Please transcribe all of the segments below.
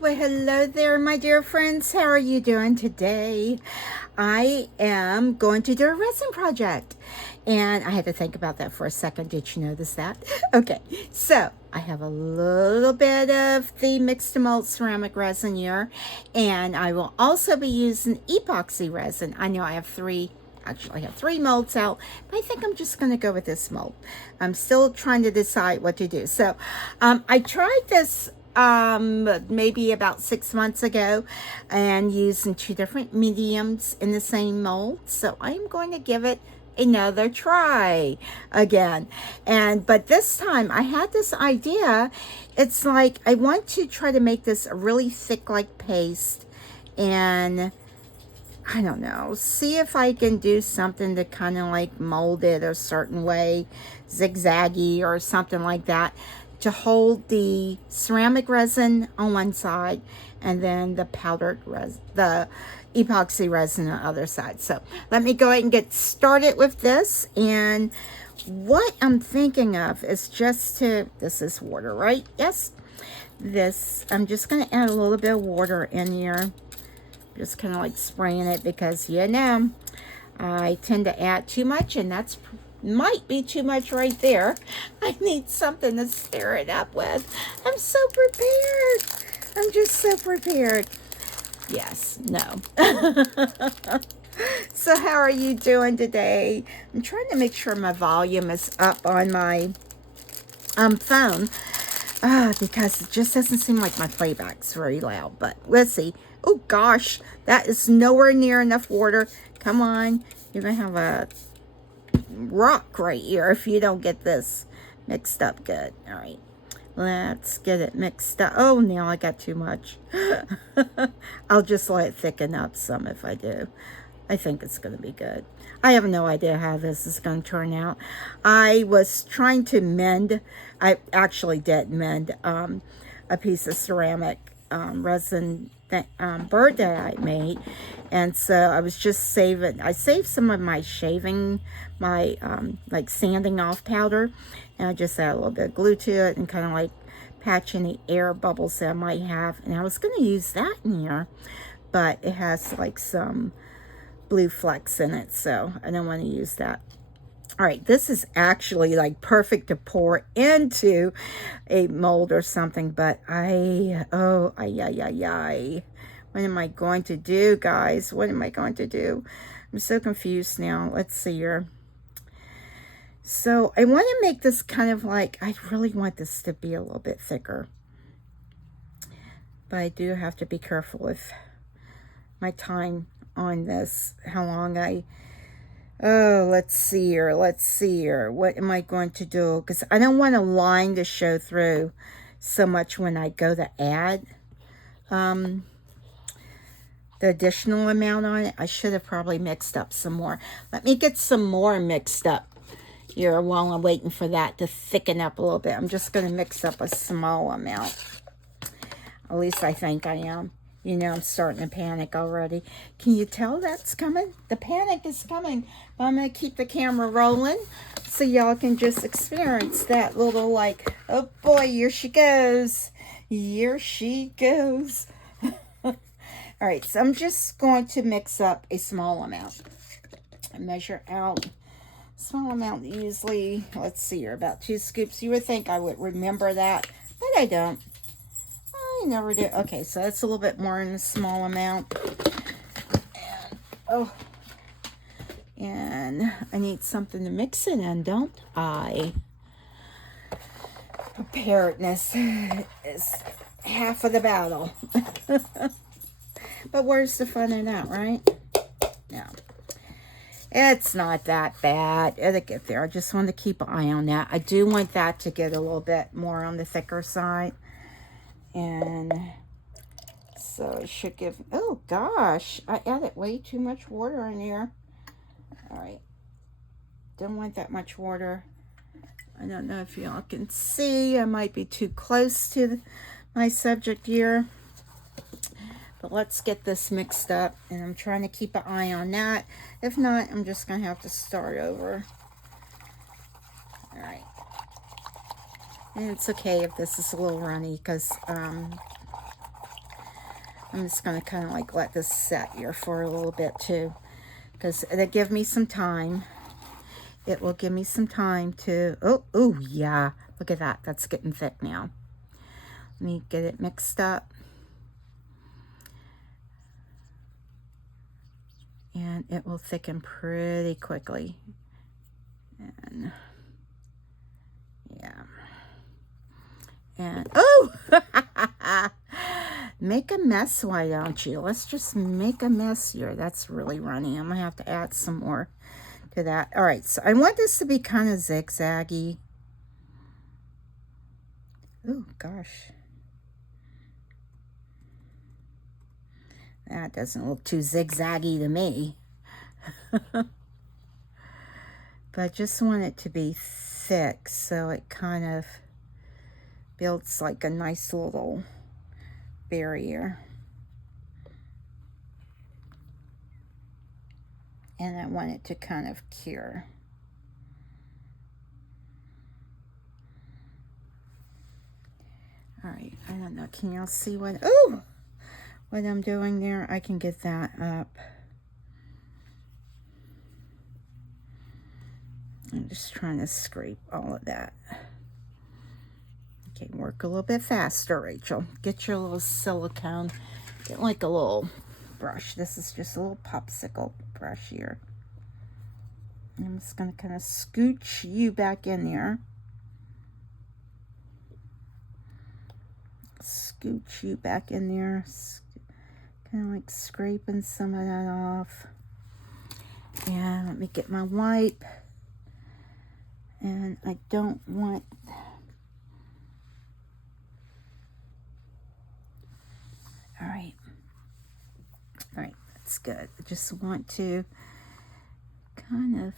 Well, hello there, my dear friends. How are you doing today? I am going to do a resin project. And I had to think about that for a second. Did you notice that? Okay, so I have a little bit of the mixed to mold ceramic resin here. And I will also be using epoxy resin. I know I have three. Actually, I have three molds out, but I think I'm just going to go with this mold. I'm still trying to decide what to do. So I tried this maybe about 6 months ago and using two different mediums in the same mold. So I'm going to give it another try again. But this time I had this idea. It's like I want to try to make this a really thick like paste, and I don't know, see if I can do something to kind of like mold it a certain way, zigzaggy or something like that, to hold the ceramic resin on one side and then the powdered resin, the epoxy resin on the other side. So let me go ahead and get started with this. And what I'm thinking of is just to, this is water, right? Yes. This, I'm just going to add a little bit of water in here. Just kind of like spraying it because, you know, I tend to add too much, and that's might be too much right there. I need something to stir it up with. I'm so prepared. I'm just so prepared. Yes, no. So how are you doing today? I'm trying to make sure my volume is up on my phone. Because it just doesn't seem like my playback's very loud, but let's see. Oh gosh, that is nowhere near enough water. Come on, you're gonna have a rock right here if you don't get this mixed up good. All right, let's get it mixed up. Oh, now I got too much. I'll just let it thicken up some if I do. I think it's going to be good. I have no idea how this is going to turn out. I was trying to mend. I actually did mend a piece of ceramic resin bird that I made. And so I was just saving. I saved some of my shaving, my like sanding off powder. And I just add a little bit of glue to it and kind of like patch any air bubbles that I might have. And I was going to use that in here. But it has like some blue flecks in it, so I don't want to use that. All right, this is actually like perfect to pour into a mold or something, but what am I going to do, guys? What am I going to do? I'm so confused now. Let's see here. So I want to make this kind of like, I really want this to be a little bit thicker, but I do have to be careful with my time on this, how long let's see here, what am I going to do, because I don't want a line to show through so much when I go to add the additional amount on it. I should have probably mixed up some more. Let me get some more mixed up here while I'm waiting for that to thicken up a little bit. I'm just going to mix up a small amount, at least I think I am. You know, I'm starting to panic already. Can you tell that's coming? The panic is coming. But I'm going to keep the camera rolling so y'all can just experience that little like, oh boy, here she goes. Here she goes. All right, so I'm just going to mix up a small amount. I measure out small amount usually, let's see here, about 2 scoops. You would think I would remember that, but I don't. I never do. Okay, so that's a little bit more in a small amount. And I need something to mix it in, don't I? Preparedness is half of the battle. But where's the fun in that, right? No. It's not that bad. It'll get there. I just want to keep an eye on that. I do want that to get a little bit more on the thicker side. And so it should give, oh gosh, I added way too much water in here. All right, don't want that much water. I don't know if y'all can see. I might be too close to my subject here. But let's get this mixed up, and I'm trying to keep an eye on that. If not, I'm just going to have to start over. All right. And it's okay if this is a little runny, because I'm just going to kind of like let this set here for a little bit too, because it'll give me some time. It will give me some time to, oh yeah, look at that. That's getting thick now. Let me get it mixed up. And it will thicken pretty quickly. And yeah. And oh, make a mess, why don't you? Let's just make a mess here. That's really runny. I'm gonna have to add some more to that. All right, so I want this to be kind of zigzaggy. Oh gosh, that doesn't look too zigzaggy to me. But I just want it to be thick so it kind of builds like a nice little barrier. And I want it to kind of cure. All right, I don't know, can y'all see what I'm doing there? I can get that up. I'm just trying to scrape all of that. Okay, work a little bit faster, Rachel. Get your little silicone. Get like a little brush. This is just a little popsicle brush here. I'm just going to kind of scooch you back in there. Scooch you back in there. Kind of like scraping some of that off. And let me get my wipe. And I don't want... All right, that's good. I just want to kind of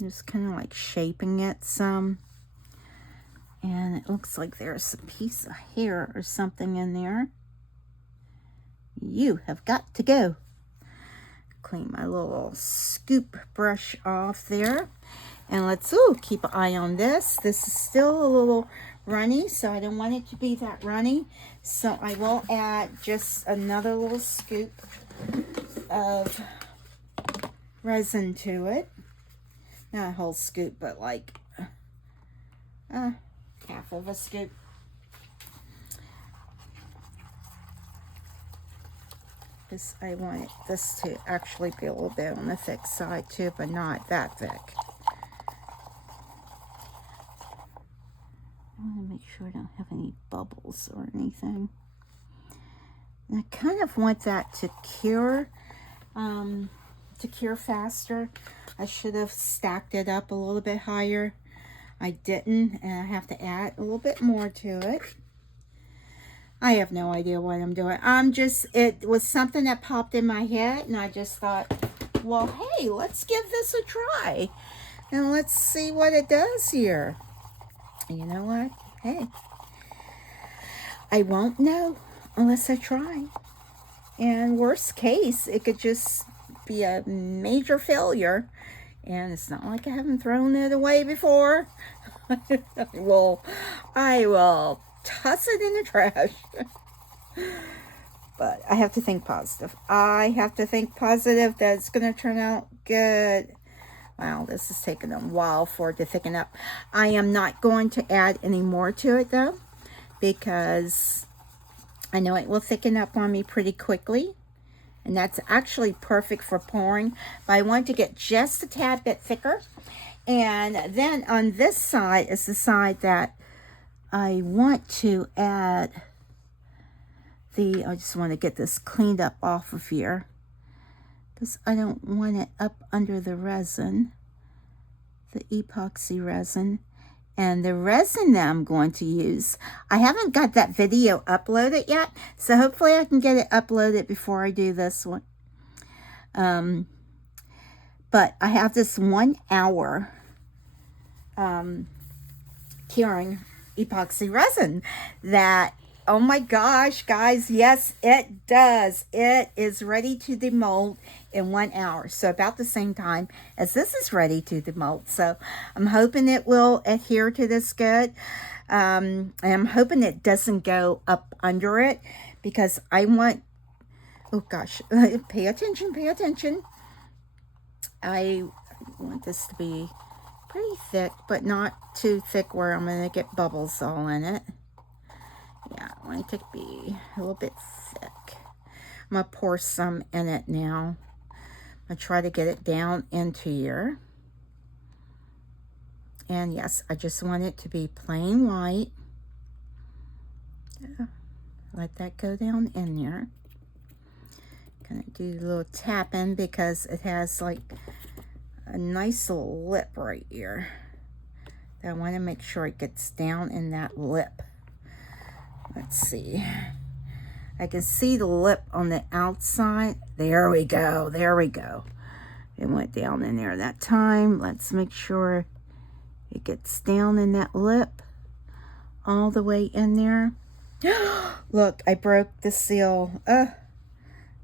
just kind of like shaping it some. And it looks like there's a piece of hair or something in there. You have got to go. Clean my little scoop brush off there. And let's keep an eye on this. This is still a little runny, so I don't want it to be that runny. So I will add just another little scoop of resin to it. Not a whole scoop, but like half of a scoop. Because I want this to actually be a little bit on the thick side too, but not that thick. I want to make sure I don't have any bubbles or anything. And I kind of want that to cure faster. I should have stacked it up a little bit higher. I didn't, and I have to add a little bit more to it. I have no idea what I'm doing. It was something that popped in my head, and I just thought, well, hey, let's give this a try. And let's see what it does here. You know what? Hey, I won't know unless I try. And worst case, it could just be a major failure. And it's not like I haven't thrown it away before. I will toss it in the trash. But I have to think positive. I have to think positive that it's going to turn out good. Wow, this is taking a while for it to thicken up. I am not going to add any more to it though, because I know it will thicken up on me pretty quickly. And that's actually perfect for pouring. But I want to get just a tad bit thicker. And then on this side is the side that I want to add I just want to get this cleaned up off of here, because I don't want it up under the resin, the epoxy resin. And the resin that I'm going to use, I haven't got that video uploaded yet, so hopefully I can get it uploaded before I do this one. But I have this 1 hour curing epoxy resin that Oh my gosh, guys. Yes, it does. It is ready to demold in 1 hour. So about the same time as this is ready to demold. So I'm hoping it will adhere to this good. And I'm hoping it doesn't go up under it because I want, oh gosh, pay attention, pay attention. I want this to be pretty thick, but not too thick where I'm going to get bubbles all in it. Yeah, I want it to be a little bit thick. I'm going to pour some in it now. I'm going to try to get it down into here. And yes, I just want it to be plain white. Let that go down in there. Gonna do a little tapping because it has like a nice little lip right here. I want to make sure it gets down in that lip. Let's see. I can see the lip on the outside. There we go. There we go. It went down in there that time. Let's make sure it gets down in that lip all the way in there. Look, I broke the seal.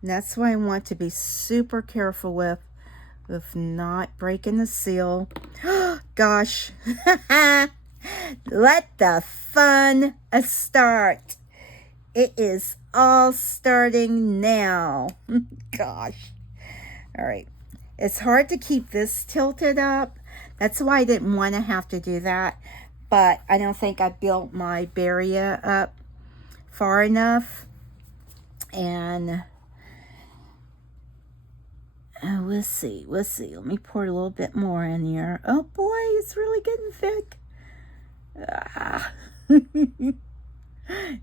That's why I want to be super careful with not breaking the seal. Gosh. Let the fun start. It is all starting now. Gosh. All right. It's hard to keep this tilted up. That's why I didn't want to have to do that. But I don't think I built my barrier up far enough. And we'll see. We'll see. Let me pour a little bit more in here. Oh boy, it's really getting thick.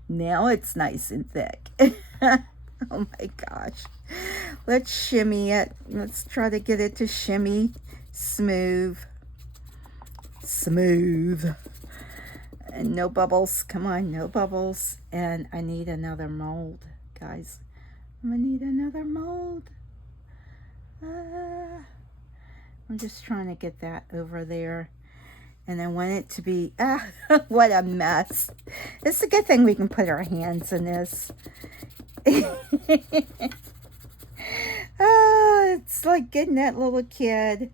Now it's nice and thick. Oh my gosh. Let's shimmy it. Let's try to get it to shimmy smooth. Smooth. And no bubbles. Come on, no bubbles. And I need another mold, guys. I'm gonna need another mold. I'm just trying to get that over there. And I want it to be, what a mess. It's a good thing we can put our hands in this. It's like getting that little kid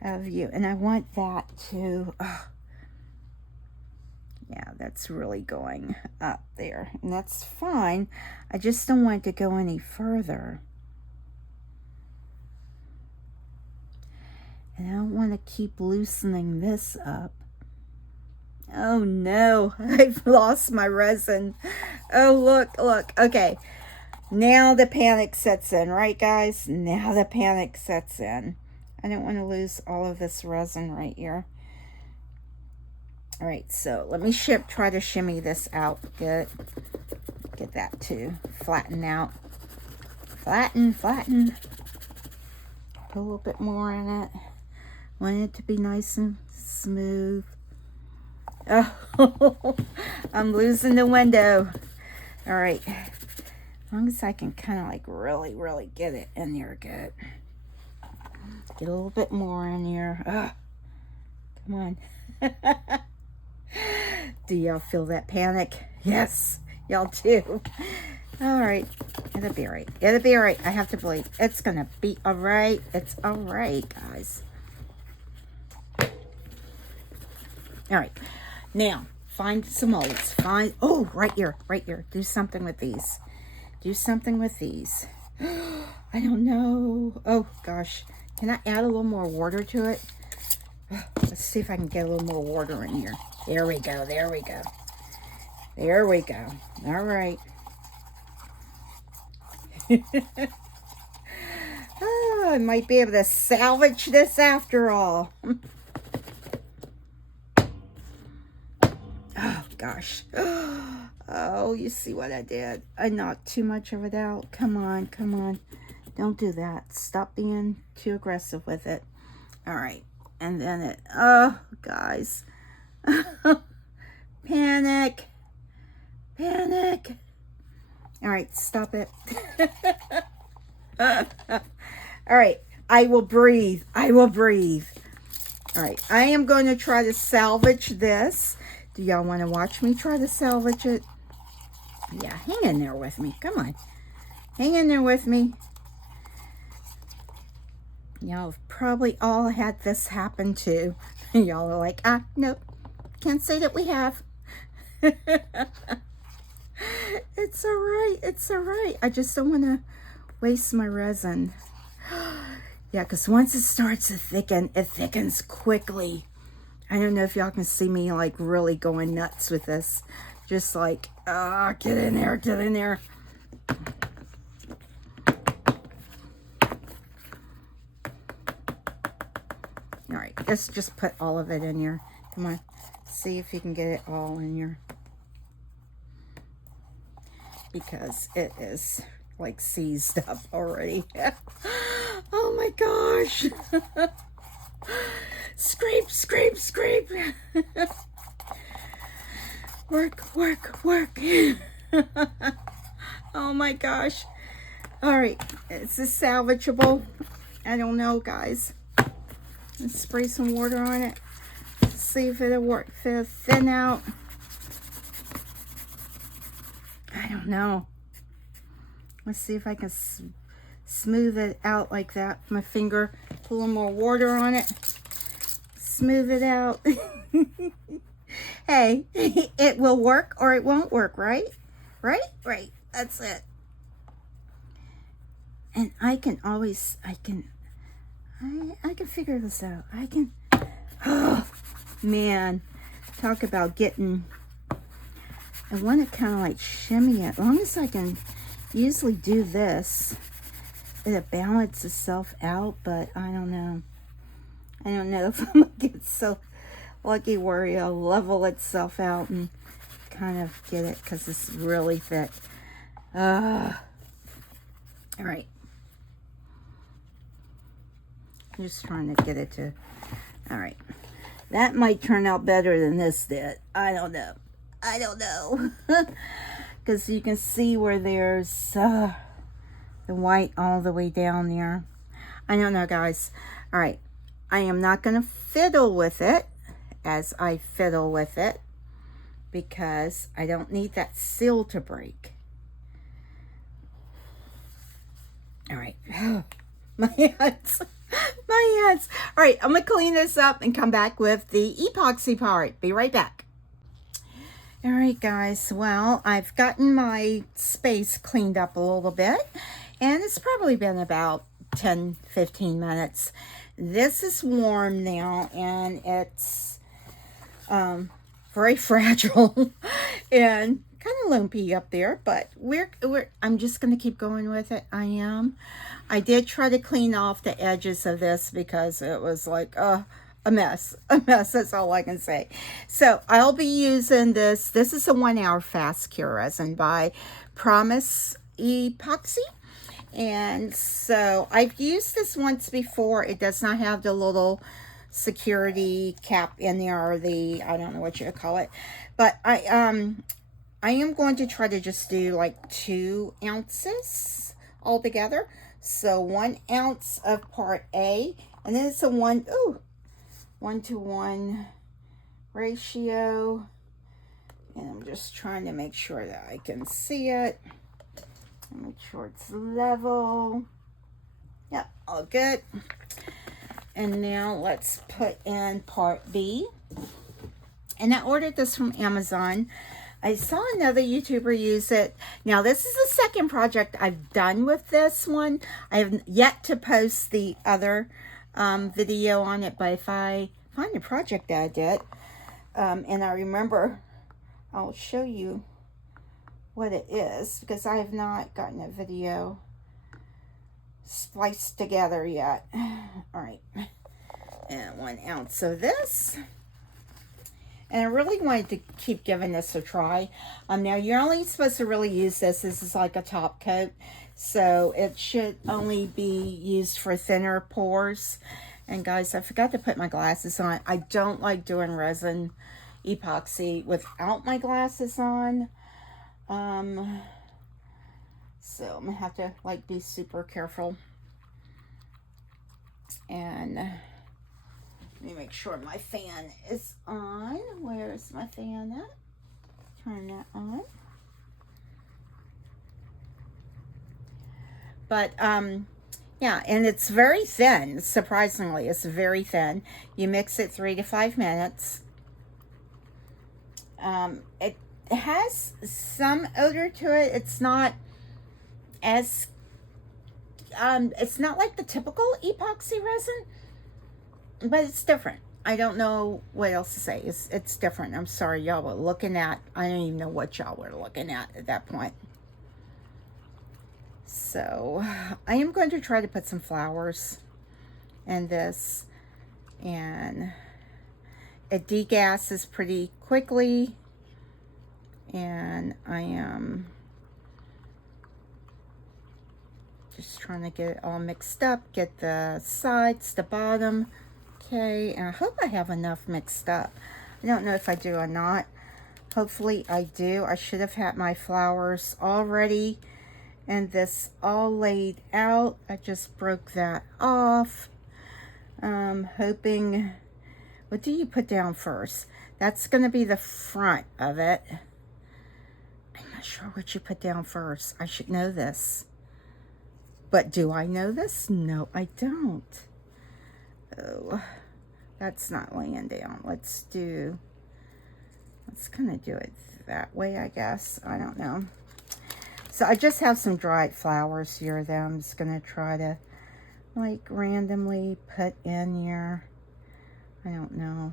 of you. And I want that to, yeah, that's really going up there. And that's fine. I just don't want it to go any further. And I don't want to keep loosening this up. Oh no, I've lost my resin. Oh, look, look. Okay, now the panic sets in, right guys? Now the panic sets in. I don't want to lose all of this resin right here. All right, so let me try to shimmy this out. Get that to flatten out. Flatten. Put a little bit more in it. Want it to be nice and smooth. Oh, I'm losing the window. All right. As long as I can kind of like really get it in there good. Get a little bit more in here. Come on. Do y'all feel that panic? Yes, y'all do. All right. It'll be all right. It'll be all right. I have to believe. It's going to be all right. It's all right, guys. All right, now find some molds. Oh, right here. Do something with these. I don't know. Oh gosh, can I add a little more water to it? Let's see if I can get a little more water in here. There we go. All right. Oh, I might be able to salvage this after all. Oh gosh. Oh, you see what I did? I knocked too much of it out. Come on. Don't do that. Stop being too aggressive with it. All right. And then oh, guys. Panic. All right, stop it. All right, I will breathe. All right, I am going to try to salvage this Do y'all want to watch me try to salvage it? Yeah, hang in there with me. Come on. Hang in there with me. Y'all have probably all had this happen too. Y'all are like, nope. Can't say that we have. It's all right. It's all right. I just don't want to waste my resin. Yeah, because once it starts to thicken, it thickens quickly. I don't know if y'all can see me like really going nuts with this. Just like, get in there, get in there. All right, let's just put all of it in here. Come on, see if you can get it all in here. Because it is like seized up already. Oh my gosh. Scrape, scrape, scrape. Work, work, work. Oh my gosh. All right, is this salvageable? I don't know, guys. Let's spray some water on it. See if it'll work. If it'll thin out. I don't know. Let's see if I can smooth it out like that. My finger, put a little more water on it. Smooth it out. Hey, it will work or it won't work, right? Right? Right. That's it. And I can always, I can figure this out. Oh, man. Talk about getting, I want to kind of like shimmy it. As long as I can usually do this, it'll balance itself out, but I don't know. I don't know if I'm going to get so lucky where it'll level itself out and kind of get it because it's really thick. All right. I'm just trying to get it to, all right. That might turn out better than this did. I don't know. I don't know. Because you can see where there's the white all the way down there. I don't know, guys. All right. I am not going to fiddle with it as I fiddle with it because I don't need that seal to break. All right. My hands. My hands. All right. I'm going to clean this up and come back with the epoxy part. Be right back. All right, guys. Well, I've gotten my space cleaned up a little bit, and it's probably been about 10-15 minutes. This is warm now, and it's very fragile and kind of lumpy up there, but I'm just going to keep going with it. I did try to clean off the edges of this because it was like a mess. That's all I can say. So I'll be using this. This is a 1 hour fast cure resin by Promise Epoxy. And so I've used this once before. It does not have the little security cap in there, or the, I don't know what you call it. But I am going to try to just do like 2 ounces altogether. So 1 ounce of part A, and then it's a 1-to-1 ratio. And I'm just trying to make sure that I can see it. Make sure it's level. Yep, all good. And now let's put in part B. And I ordered this from Amazon. I saw another YouTuber use it. Now, this is the second project I've done with this one. I have yet to post the other video on it, but if I find the project that I did, and I remember, I'll show you what it is, because I have not gotten a video spliced together yet. All right, and 1 ounce of this. And I really wanted to keep giving this a try. Now, you're only supposed to really use this. This is like a top coat, so it should only be used for thinner pores. And guys, I forgot to put my glasses on. I don't like doing resin epoxy without my glasses on. So I'm gonna have to like be super careful. And let me make sure my fan is on. Where Where's my fan at? Turn that on. But, yeah, and it's very thin. Surprisingly, it's very thin. You mix it 3 to 5 minutes. It has some odor to it. It's not as, it's not like the typical epoxy resin, but it's different. I don't know what else to say. It's different. I'm sorry, y'all were looking at, I don't even know what y'all were looking at that point. So I am going to try to put some flowers in this, and it degasses pretty quickly, and I am just trying to get it all mixed up, get the sides, the bottom. Okay, and I hope I have enough mixed up. I don't know if I do or not. Hopefully I do. I should have had my flowers all ready and this all laid out. I just broke that off. Hoping, what do you put down first? That's going to be the front of it. I'm not sure what you put down first. I should know this. But do I know this? No, I don't. Oh, that's not laying down. Let's kind of do it that way, I guess. I don't know. So I just have some dried flowers here that I'm just going to try to like randomly put in here. I don't know.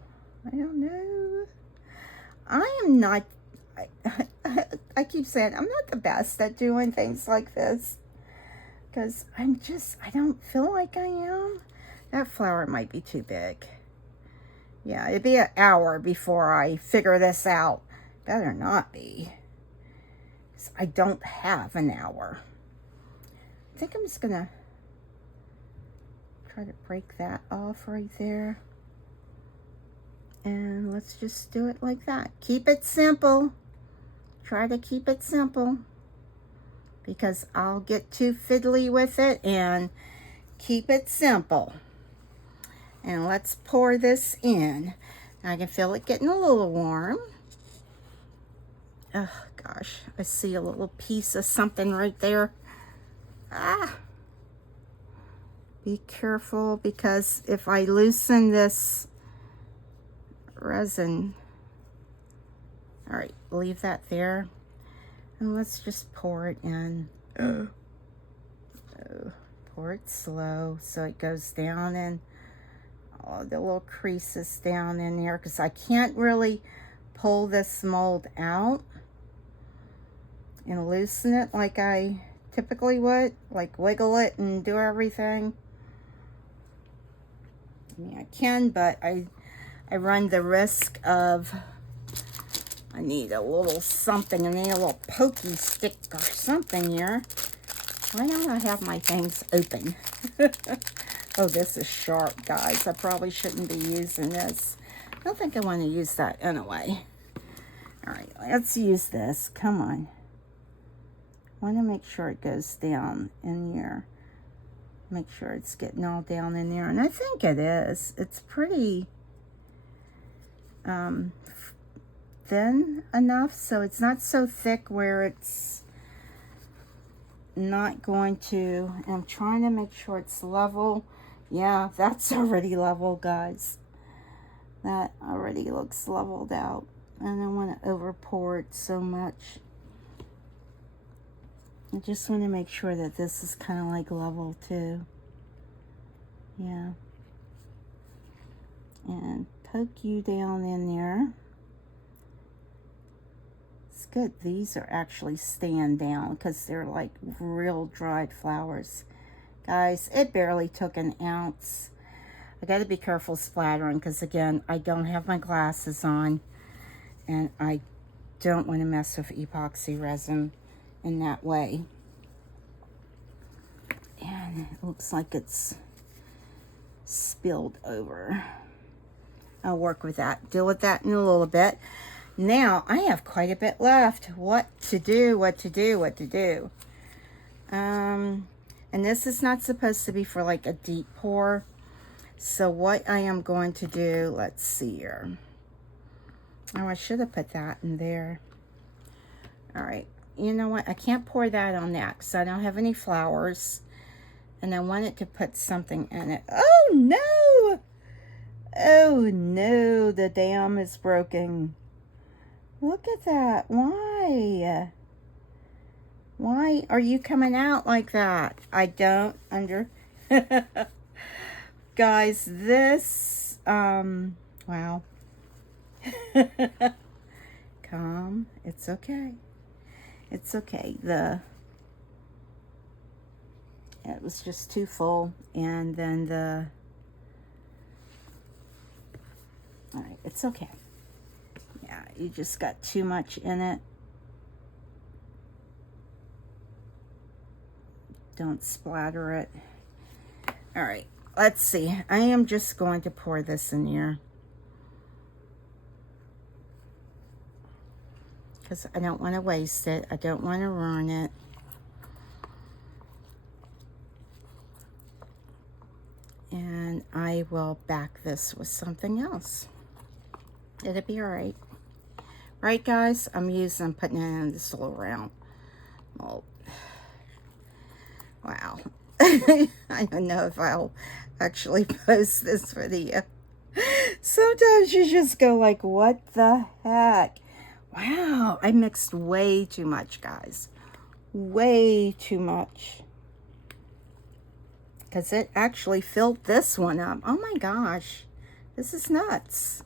I am not, I keep saying I'm not the best at doing things like this, because I don't feel like I am. That flower might be too big. Yeah, it'd be an hour before I figure this out. Better not be. I don't have an hour. I think I'm just gonna try to break that off right there. And let's just do it like that. Keep it simple. Try to keep it simple, because I'll get too fiddly with it, and keep it simple. And let's pour this in. I can feel it getting a little warm. Oh gosh, I see a little piece of something right there. Ah, be careful, because if I loosen this resin, all right, leave that there, and let's just pour it in. Oh, pour it slow so it goes down, and all the little creases down in there, because I can't really pull this mold out and loosen it like I typically would, like wiggle it and do everything. I mean, I can, but I run the risk of, I need a little something, I need a little pokey stick or something here. Why don't I have my things open? Oh, this is sharp, guys. I probably shouldn't be using this. I don't think I want to use that anyway. All right, let's use this. Come on. I want to make sure it goes down in here. Make sure it's getting all down in there. And I think it is. It's pretty thin enough, so it's not so thick where it's not going to. I'm trying to make sure it's level. Yeah, that's already level, guys. That already looks leveled out. I don't want to over pour it so much. I just want to make sure that this is kind of like level too. Yeah. And poke you down in there. It's good. These are actually staying down because they're like real dried flowers. Guys, it barely took an ounce. I got to be careful splattering, because again, I don't have my glasses on, and I don't want to mess with epoxy resin in that way. And it looks like it's spilled over. I'll work with that, deal with that in a little bit. Now I have quite a bit left. What to do. And this is not supposed to be for like a deep pour. So what I am going to do, let's see here. Oh, I should have put that in there. All right. You know what? I can't pour that on that because I don't have any flowers. And I wanted to put something in it. Oh, no! Oh, no. The dam is broken. Look at that. Why? Why are you coming out like that? I don't Guys, this, wow. Calm. It's okay. It's okay. It was just too full, and then all right, it's okay. Yeah, you just got too much in it. Don't splatter it. All right, let's see. I am just going to pour this in here because I don't want to waste it. I don't want to ruin it. And I will back this with something else. It'll be all right. Right, guys? I'm putting it in this little round mold. Wow. I don't know if I'll actually post this video. Sometimes you just go like, what the heck? Wow, I mixed way too much, guys. Way too much. Because it actually filled this one up. Oh my gosh. This is nuts.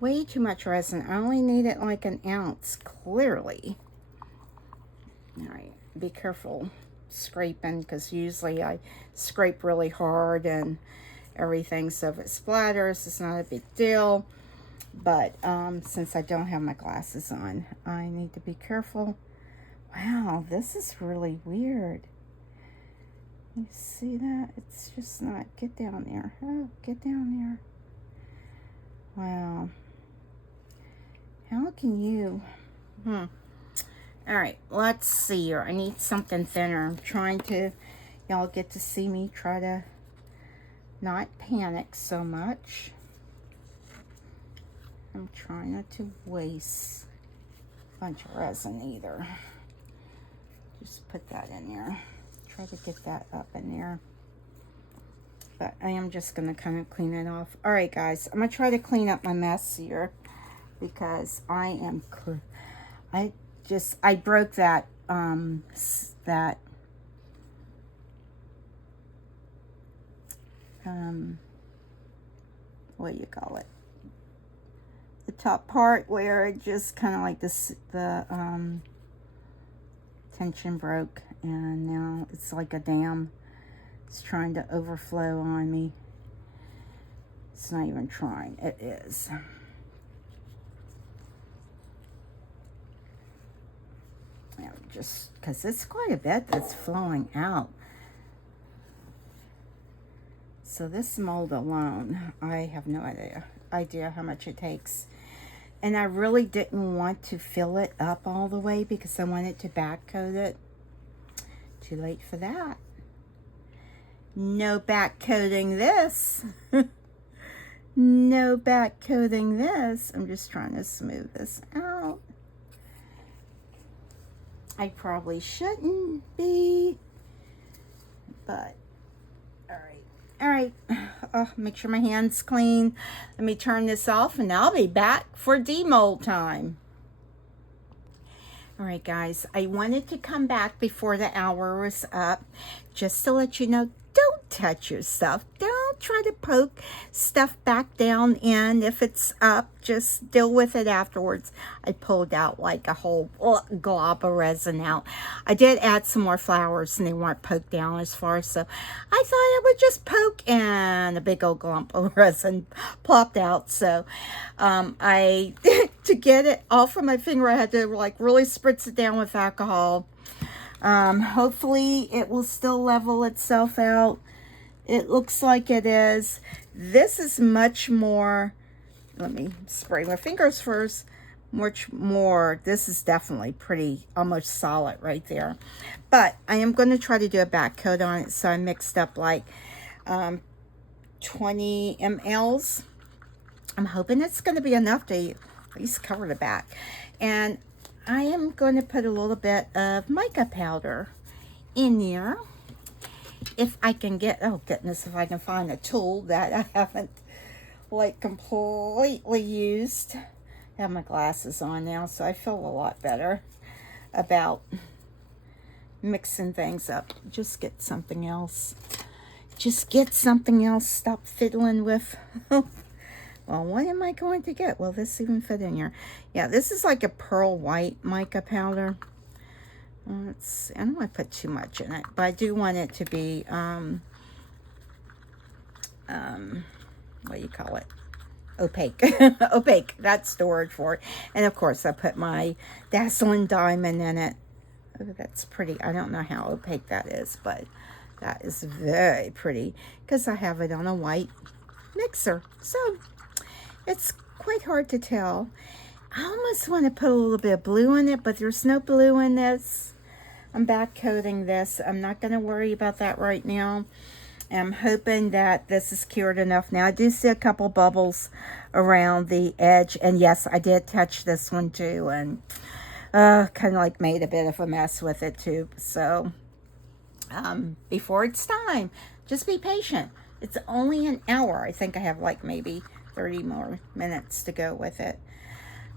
Way too much resin. I only needed like an ounce, clearly. All right, be careful scraping, because usually I scrape really hard and everything, so if it splatters, it's not a big deal. But since I don't have my glasses on, I need to be careful. Wow, this is really weird. You see that? It's just not. Get down there. Oh, get down there. Wow. How can you? All right, let's see here. I need something thinner. I'm trying to, y'all get to see me try to not panic so much. I'm trying not to waste a bunch of resin either. Just put that in there. Try to get that up in there. But I am just going to kind of clean it off. All right, guys. I'm going to try to clean up my mess here because I am... I broke that, what do you call it? The top part where it just kind of like this, the tension broke, and now it's like a dam. It's trying to overflow on me. It's not even trying, it is. Just because it's quite a bit that's flowing out. So this mold alone, I have no idea how much it takes. And I really didn't want to fill it up all the way because I wanted to back coat it. Too late for that. No back coating this. No back coating this. I'm just trying to smooth this out. I probably shouldn't be, but all right. Make sure my hand's clean. Let me turn this off and I'll be back for demold time. All right, guys, I wanted to come back before the hour was up just to let you know, don't touch your stuff. Don't try to poke stuff back down in. If it's up, just deal with it afterwards. I pulled out like a whole glob of resin out. I did add some more flowers and they weren't poked down as far, so I thought I would just poke and a big old glump of resin popped out. So I, to get it off of my finger, I had to like really spritz it down with alcohol. Hopefully it will still level itself out. It looks like it is. This is much more, let me spray my fingers first, much more. This is definitely pretty, almost solid right there. But I am going to try to do a back coat on it. So I mixed up like 20 mLs. I'm hoping it's going to be enough to Please cover the back. And I am going to put a little bit of mica powder in there. If I can get, oh goodness, if I can find a tool that I haven't like completely used. I have my glasses on now, so I feel a lot better about mixing things up. Just get something else. Just get something else. Stop fiddling with. Well, what am I going to get? Will this even fit in here? Yeah, this is like a pearl white mica powder. Let's see. I don't want to put too much in it, but I do want it to be, what do you call it? Opaque. Opaque. That's the word for it. And of course, I put my dazzling diamond in it. Oh, that's pretty. I don't know how opaque that is, but that is very pretty because I have it on a white mixer. So it's quite hard to tell. I almost want to put a little bit of blue in it, but there's no blue in this. I'm back coating this. I'm not going to worry about that right now. I'm hoping that this is cured enough. Now, I do see a couple bubbles around the edge. And yes, I did touch this one too. And kind of like made a bit of a mess with it too. So, before it's time, just be patient. It's only an hour. I think I have like maybe 30 more minutes to go with it.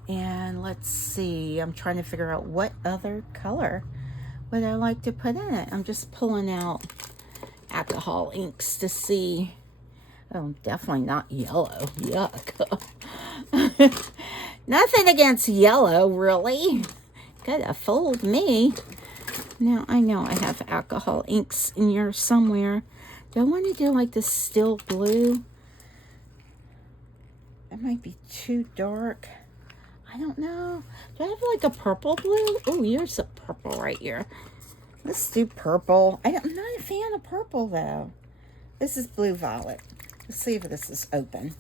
And let's see. I'm trying to figure out what other color would I like to put in it. I'm just pulling out alcohol inks to see. Oh, definitely not yellow. Yuck. Nothing against yellow, really. Gotta fooled me. Now, I know I have alcohol inks in here somewhere. Do I want to do like this still blue? It might be too dark. I don't know. Do I have like a purple blue? Oh, here's a purple right here. Let's do purple. I'm not a fan of purple though. This is blue violet. Let's see if this is open.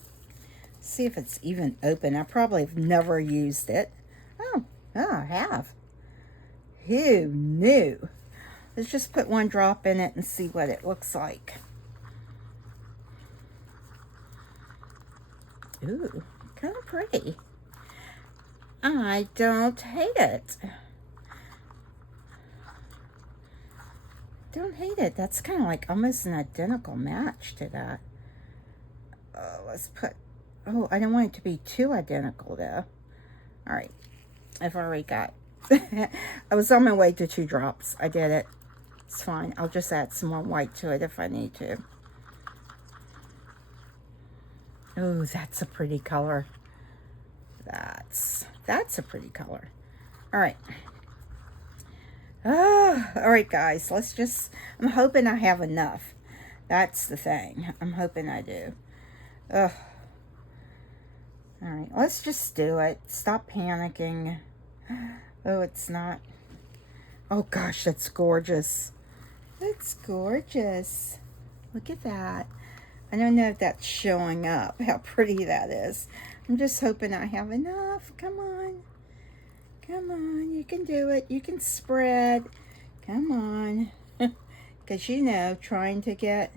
See if it's even open. I probably have never used it. Oh, I have. Who knew? Let's just put one drop in it and see what it looks like. Ooh, kind of pretty. I don't hate it. Don't hate it. That's kind of like almost an identical match to that. Let's put, oh, I don't want it to be too identical though. All right, I've already got, I was on my way to 2 drops. I did it. It's fine. I'll just add some more white to it if I need to. Oh, that's a pretty color. That's a pretty color. All right. All right, guys. Let's just, I'm hoping I have enough. That's the thing. I'm hoping I do. Ugh. All right. Let's just do it. Stop panicking. Oh, it's not. Oh, gosh. That's gorgeous. That's gorgeous. Look at that. I don't know if that's showing up, how pretty that is. I'm just hoping I have enough. Come on. Come on. You can do it. You can spread. Come on. Because, you know, trying to get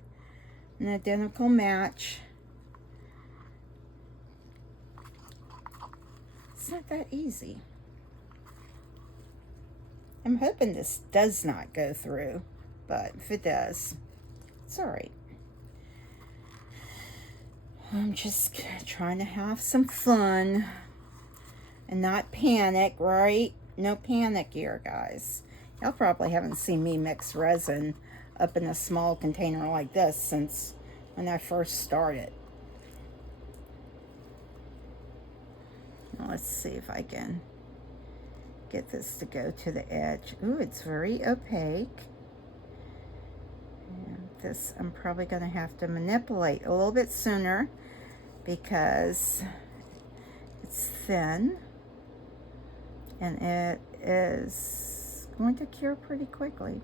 an identical match. It's not that easy. I'm hoping this does not go through. But if it does, it's all right. I'm just trying to have some fun and not panic, right? No panic here, guys. Y'all probably haven't seen me mix resin up in a small container like this since when I first started. Now let's see if I can get this to go to the edge. Ooh, it's very opaque. And this I'm probably going to have to manipulate a little bit sooner because it's thin and it is going to cure pretty quickly.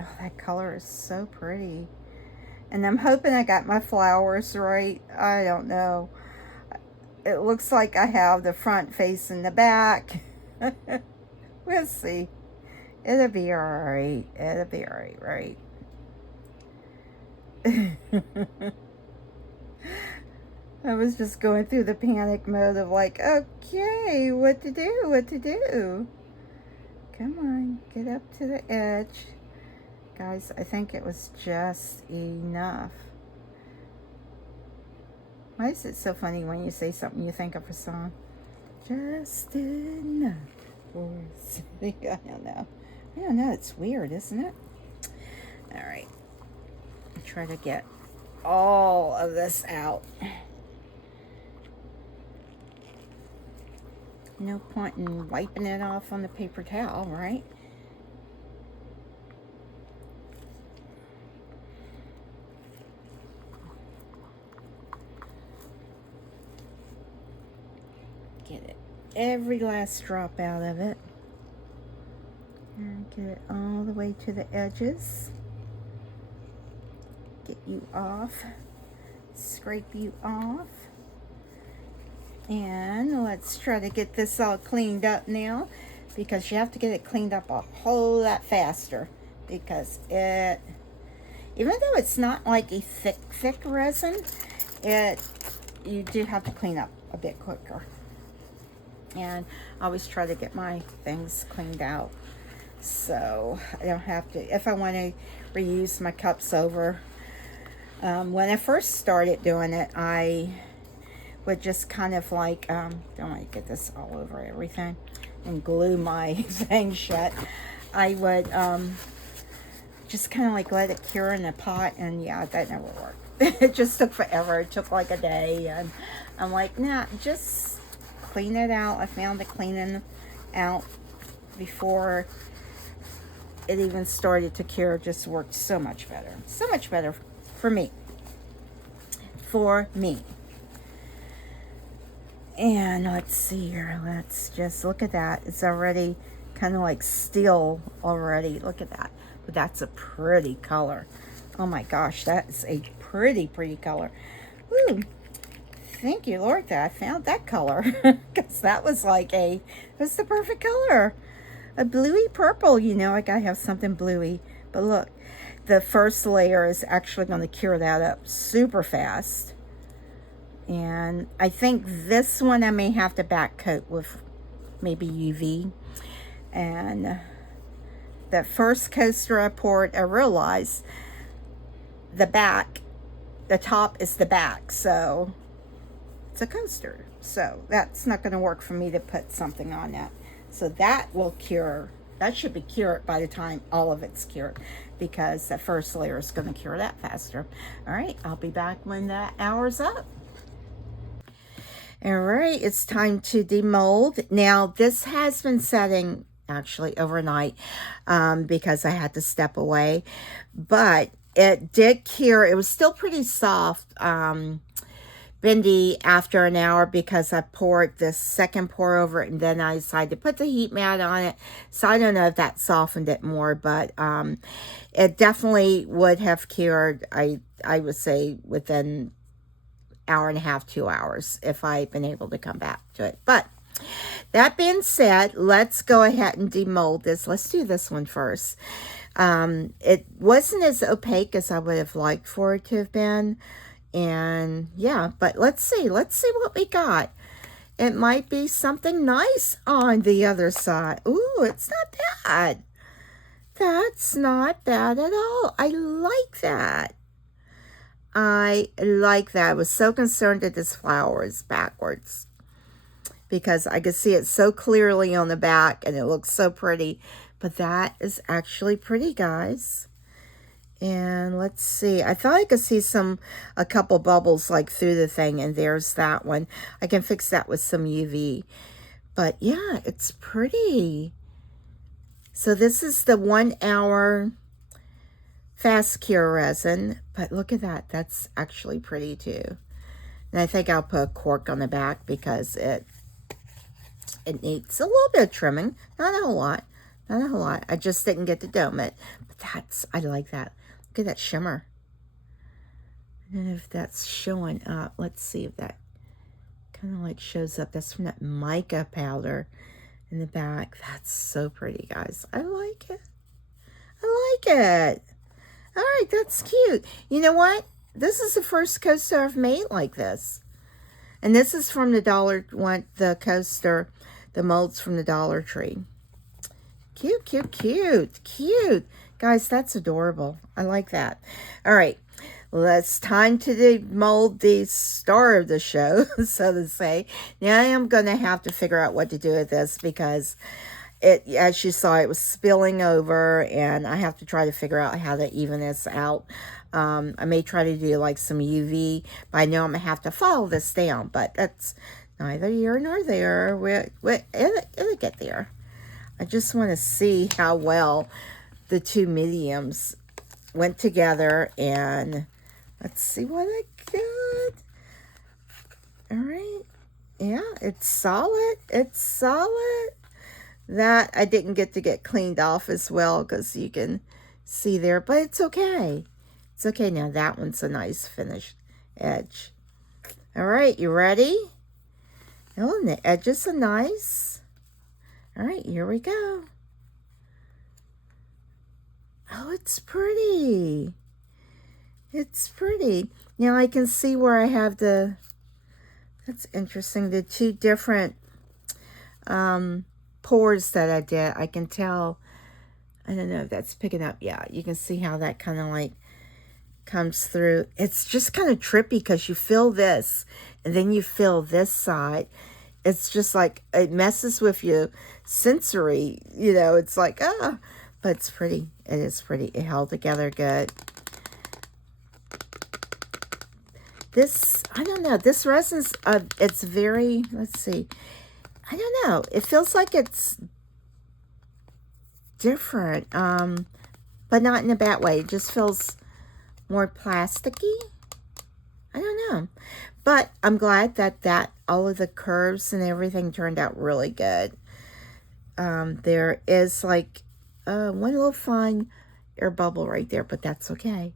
Oh, that color is so pretty. And I'm hoping I got my flowers right. I don't know. It looks like I have the front facing the back. We'll see. It'll be alright. It'll be alright, right? I was just going through the panic mode of like, okay, what to do, what to do. Come on, get up to the edge. Guys, I think it was just enough. Why is it so funny when you say something you think of a song? Just enough. I don't know. I don't know, it's weird, isn't it? All right. Try to get all of this out. No point in wiping it off on the paper towel, right? Get it, every last drop out of it. And get it all the way to the edges. Get you off. Scrape you off. And let's try to get this all cleaned up now, because you have to get it cleaned up a whole lot faster, because it, even though it's not like a thick resin, you do have to clean up a bit quicker. And I always try to get my things cleaned out, so I don't have to, if I want to reuse my cups over. When I first started doing it, I would just kind of like, don't want to get this all over everything and glue my thing shut. I would just kind of like let it cure in the pot, and yeah, that never worked. It just took forever. It took like a day, and I'm like, nah, just clean it out. I found the cleaning out before it even started to cure just worked so much better. So much better for me. For me. And let's see here. Let's just look at that. It's already kind of like steel already. Look at that. But that's a pretty color. Oh my gosh, that's a pretty color. Woo. Thank you, Lord, that I found that color. Because that was like it was the perfect color. A bluey purple, you know, I gotta have something bluey. But look, the first layer is actually going to cure that up super fast. And I think this one I may have to back coat with maybe UV. And the first coaster I poured, I realized the top is the back, so it's a coaster. So that's not going to work for me to put something on that. So that will cure, that should be cured by the time all of it's cured, because the first layer is going to cure that faster. All right, I'll be back when that hour's up. All right, it's time to demold. Now, this has been setting actually overnight because I had to step away, but it did cure. It was still pretty soft, bendy after an hour, because I poured this second pour over it, and then I decided to put the heat mat on it. So I don't know if that softened it more, but it definitely would have cured, I would say, within hour and a half, 2 hours, if I'd been able to come back to it. But that being said, let's go ahead and demold this. Let's do this one first. It wasn't as opaque as I would have liked for it to have been. And yeah, but let's see what we got. It might be something nice on the other side. Ooh, it's not bad. That's not bad at all. I like that. I like that. I was so concerned that this flower is backwards, because I could see it so clearly on the back and it looks so pretty. But that is actually pretty, guys. And let's see. I thought I could see a couple bubbles like through the thing, and there's that one. I can fix that with some UV. But yeah, it's pretty. So this is the 1 hour fast cure resin, but look at that. That's actually pretty too. And I think I'll put a cork on the back because it needs a little bit of trimming. Not a whole lot. Not a whole lot. I just didn't get to dome it. But I like that. Look at that shimmer. I don't know if that's showing up. Let's see if that kind of like shows up. That's from that mica powder in the back. That's so pretty, guys. I like it. I like it. All right, that's cute. You know what? This is the first coaster I've made like this. And this is from the Dollar one, the coaster, the molds from the Dollar Tree. Cute, cute, cute, cute. Guys, that's adorable. I like that. All right, well, it's time to mold the star of the show, so to say. Now I am going to have to figure out what to do with this because it, as you saw, it was spilling over, and I have to try to figure out how to even this out. I may try to do like some UV, but I know I'm going to have to follow this down, but that's neither here nor there. It'll get there. I just want to see how well the two mediums went together, and let's see what I got. All right. Yeah, it's solid. It's solid. That I didn't get cleaned off as well because you can see there, but it's okay. It's okay. Now that one's a nice finished edge. All right, you ready? Oh, and the edges are nice. All right, here we go. Oh, it's pretty. It's pretty. Now I can see where I have the, that's interesting, the two different pores that I did. I can tell, I don't know if that's picking up. Yeah, you can see how that kind of like comes through. It's just kind of trippy because you feel this and then you feel this side. It's just like, it messes with your sensory, you know, it's like, ah, but it's pretty. It is pretty. It held together good. This, I don't know, this resin's, it's very, let's see, I don't know, it feels like it's different, but not in a bad way. It just feels more plasticky. I don't know, but I'm glad that all of the curves and everything turned out really good. There is like one little fine air bubble right there, but that's okay.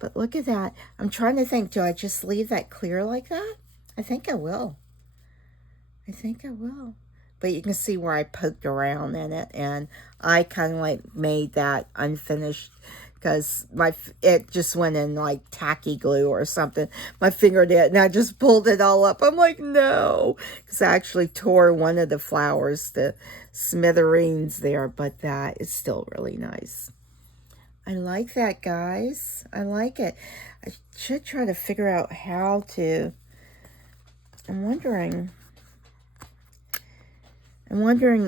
But look at that. I'm trying to think, do I just leave that clear like that? I think I will. I think I will. But you can see where I poked around in it, and I kind of like made that unfinished because it just went in like tacky glue or something. My finger did, and I just pulled it all up. I'm like, no, because I actually tore one of the flowers to smithereens there, but that is still really nice. I like that, guys. I like it. I should try to figure out how to, I'm wondering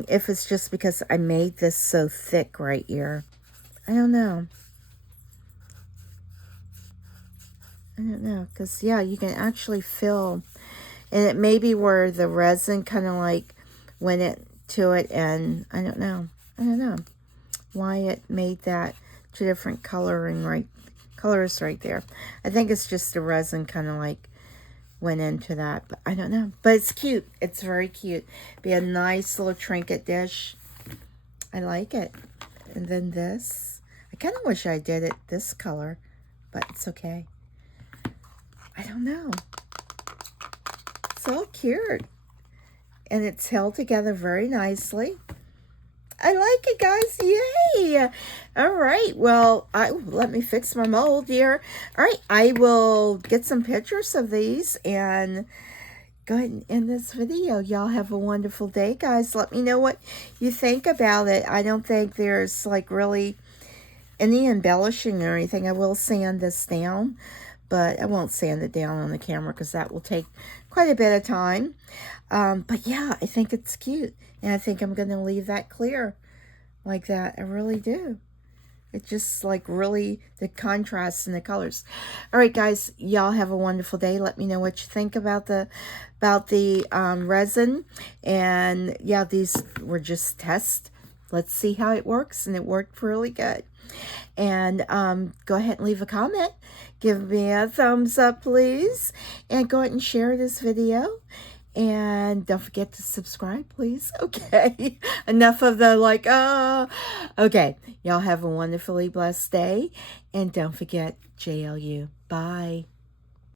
if it's just because I made this so thick right here. I don't know. I don't know, because, yeah, you can actually feel, and it may be where the resin kind of like went into it, and I don't know why it made that two different colors right there. I think it's just the resin kind of like went into that, but I don't know. But it's cute. It's very cute. Be a nice little trinket dish. I like it. And then this, I kind of wish I did it this color, but it's okay. I don't know. It's all cured, and it's held together very nicely. I like it, guys. Yay! All right. Well, let me fix my mold here. All right. I will get some pictures of these and go ahead and end this video. Y'all have a wonderful day, guys. Let me know what you think about it. I don't think there's like really any embellishing or anything. I will sand this down, but I won't sand it down on the camera because that will take quite a bit of time. But yeah, I think it's cute. And I think I'm going to leave that clear like that. I really do. It just like really, the contrast in the colors. All right, guys, y'all have a wonderful day. Let me know what you think about the resin. And yeah, these were just tests. Let's see how it works. And it worked really good. And go ahead and leave a comment. Give me a thumbs up, please. And go ahead and share this video. And don't forget to subscribe, please. Okay. Enough of the like, okay. Y'all have a wonderfully blessed day. And don't forget JLU. Bye.